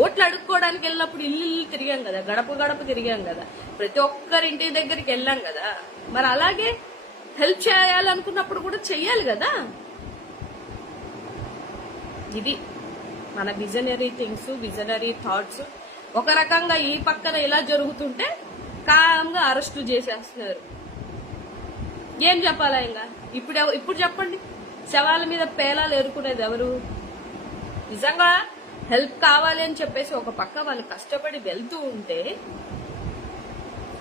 ఓట్లు అడుక్కోవడానికి వెళ్ళినప్పుడు ఇల్లు తిరిగాం కదా, గడప గడప తిరిగాం కదా, ప్రతి ఒక్కరి ఇంటి దగ్గరికి వెళ్ళాం కదా. మరి అలాగే హెల్ప్ చేయాలనుకున్నప్పుడు కూడా చెయ్యాలి కదా. ఇది మన విజనరీ థింగ్స్, విజనరీ థాట్స్. ఒక రకంగా ఈ పక్కన ఇలా జరుగుతుంటే కాలంగా అరెస్టు చేసేస్తున్నారు. ఏం చెప్పాలా ఇంకా? ఇప్పుడు చెప్పండి, శవాల మీద పేలాలు ఎరుకునేది ఎవరు? నిజంగా హెల్ప్ కావాలి అని చెప్పేసి ఒక పక్క వాళ్ళు కష్టపడి వెళ్తూ ఉంటే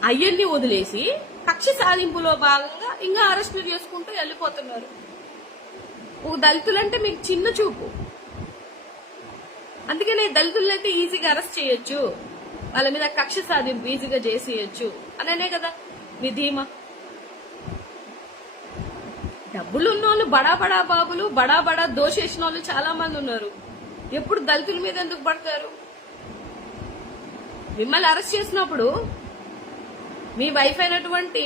అయ్యన్ని వదిలేసి కక్ష సాధింపులో భాగంగా ఇంకా అరెస్టులు చేసుకుంటూ వెళ్ళిపోతున్నారు. ఒక దళితులంటే మీకు చిన్న చూపు, అందుకనే దళితులైతే ఈజీగా అరెస్ట్ చేయొచ్చు, వాళ్ళ మీద కక్ష సాధింపు ఈజీగా చేసేయచ్చు అనే కదా మీ ధీమా. డబ్బులున్న వాళ్ళు బడా బడా బాబులు, బడా బడా దోషేసిన వాళ్ళు చాలా మంది ఉన్నారు. ఎప్పుడు దళితుల మీద ఎందుకు పడతారు? మిమ్మల్ని అరెస్ట్ చేసినప్పుడు మీ వైఫ్ అయినటువంటి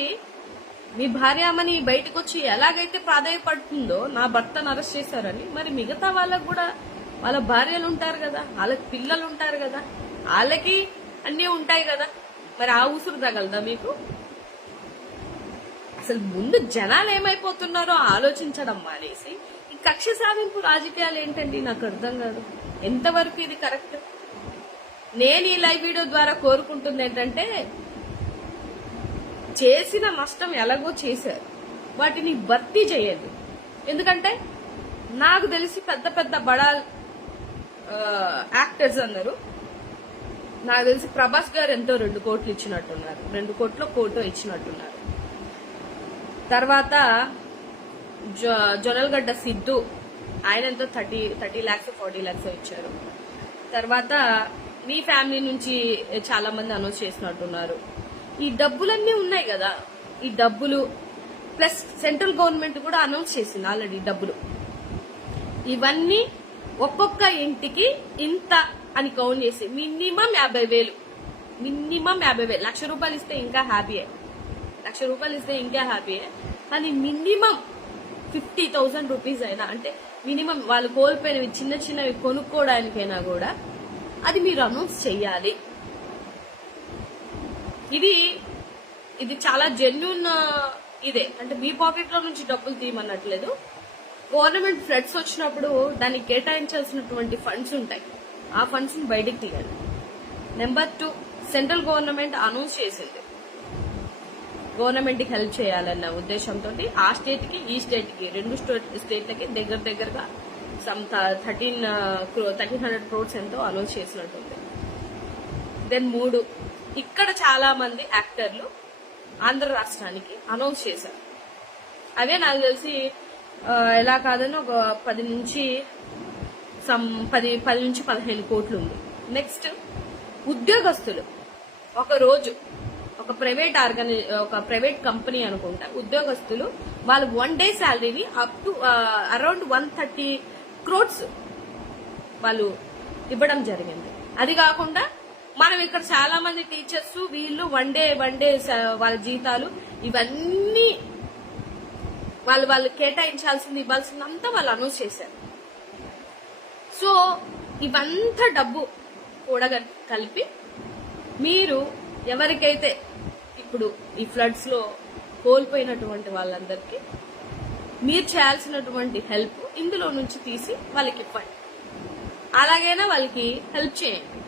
మీ భార్యామని బయటకు వచ్చి ఎలాగైతే ప్రాధాయపడుతుందో నా భర్తను అరెస్ట్ చేశారని, మరి మిగతా వాళ్ళకు కూడా వాళ్ళ భార్యలు ఉంటారు కదా, వాళ్ళకి పిల్లలు ఉంటారు కదా, వాళ్ళకి అన్నీ ఉంటాయి కదా. మరి ఆ ఉసురు తగలదా మీకు? అసలు ముందు జనాలు ఏమైపోతున్నారో ఆలోచించడం మానేసి ఈ కక్ష సాధింపు రాజకీయాలు ఏంటండి? నాకు అర్థం కాదు. ఎంతవరకు ఇది కరెక్ట్? నేను ఈ లైవ్ వీడియో ద్వారా కోరుకుంటుంది ఏంటంటే, చేసిన నష్టం ఎలాగో చేశారు, వాటిని భర్తీ చేయండి. ఎందుకంటే నాకు తెలిసి పెద్ద పెద్ద బడా యాక్టర్స్ అందరూ, నాకు తెలిసి ప్రభాస్ గారు ఎంతో 2 కోట్లు ఇచ్చినట్టున్నారు, 2 కోట్ల కోటో ఇచ్చినట్టున్నారు. తర్వాత జొన్నలగడ్డ సిద్ధు, ఆయన ఎంతో 30 lakhs 40 lakhs ఇచ్చారు. తర్వాత మీ ఫ్యామిలీ నుంచి చాలా మంది అనౌన్స్ చేసినట్టున్నారు. ఈ డబ్బులన్నీ ఉన్నాయి కదా, ఈ డబ్బులు ప్లస్ సెంట్రల్ గవర్నమెంట్ కూడా అనౌన్స్ చేసింది ఆల్రెడీ డబ్బులు. ఇవన్నీ ఒక్కొక్క ఇంటికి ఇంత అని కౌంట్ చేసి మినిమం 50,000, మినిమం 50,000. 1,00,000 రూపాయలు ఇస్తే ఇంకా హ్యాపీయే, 1,00,000 రూపాయలు ఇస్తే ఇంకా హ్యాపీయే. కానీ మినిమం 50,000 రూపీస్ అయినా, అంటే మినిమం వాళ్ళు కోల్పోయినవి చిన్న చిన్నవి కొనుక్కోవడానికైనా కూడా అది మీరు అనౌన్స్ చెయ్యాలి. ఇది చాలా జెన్యూన్ ఇదే, అంటే మీ పాకెట్ లో నుంచి డబ్బులు తీయమన్నట్లేదు. గవర్నమెంట్ ఫ్లడ్స్ వచ్చినప్పుడు దానికి కేటాయించాల్సినటువంటి ఫండ్స్ ఉంటాయి, ఆ ఫండ్స్ ని బయటికి తీయాలి. నెంబర్ 2, సెంట్రల్ గవర్నమెంట్ అనౌన్స్ చేసింది గవర్నమెంట్ కి హెల్ప్ చేయాలన్న ఉద్దేశంతో ఆ స్టేట్ కి ఈ స్టేట్ కి 2 స్టేట్లకి దగ్గరగా సమ్ 1300 crores ఎంతో అనౌన్స్ చేసినట్టుంది. దెన్ 3, ఇక్కడ చాలా మంది యాక్టర్లు ఆంధ్ర రాష్ట్రానికి అనౌన్స్ చేశారు. అవే నాకు తెలిసి ఎలా కాదని ఒక 10 నుంచి 15 కోట్లు ఉంది. నెక్స్ట్, ఉద్యోగస్తులు ఒక రోజు ఒక ప్రైవేట్ కంపెనీ అనుకుంటా, ఉద్యోగస్తులు వాళ్ళు 1 day శాలరీని అప్ టు అరౌండ్ 130 crores వాళ్ళు ఇవ్వడం జరిగింది. అది కాకుండా మనం ఇక్కడ చాలా మంది టీచర్స్ వీళ్ళు వన్ డే వాళ్ళ జీతాలు ఇవన్నీ వాళ్ళు కేటాయించాల్సింది ఇవ్వాల్సిందంతా వాళ్ళు అనౌన్స్ చేశారు. సో ఇవంతా డబ్బు కూడా కలిపి మీరు ఎవరికైతే ఇప్పుడు ఈ ఫ్లడ్స్ లో కోల్పోయినటువంటి వాళ్ళందరికీ మీరు చేయాల్సినటువంటి హెల్ప్ ఇందులో నుంచి తీసి వాళ్ళకి ఇవ్వండి. అలాగైనా వాళ్ళకి హెల్ప్ చేయండి.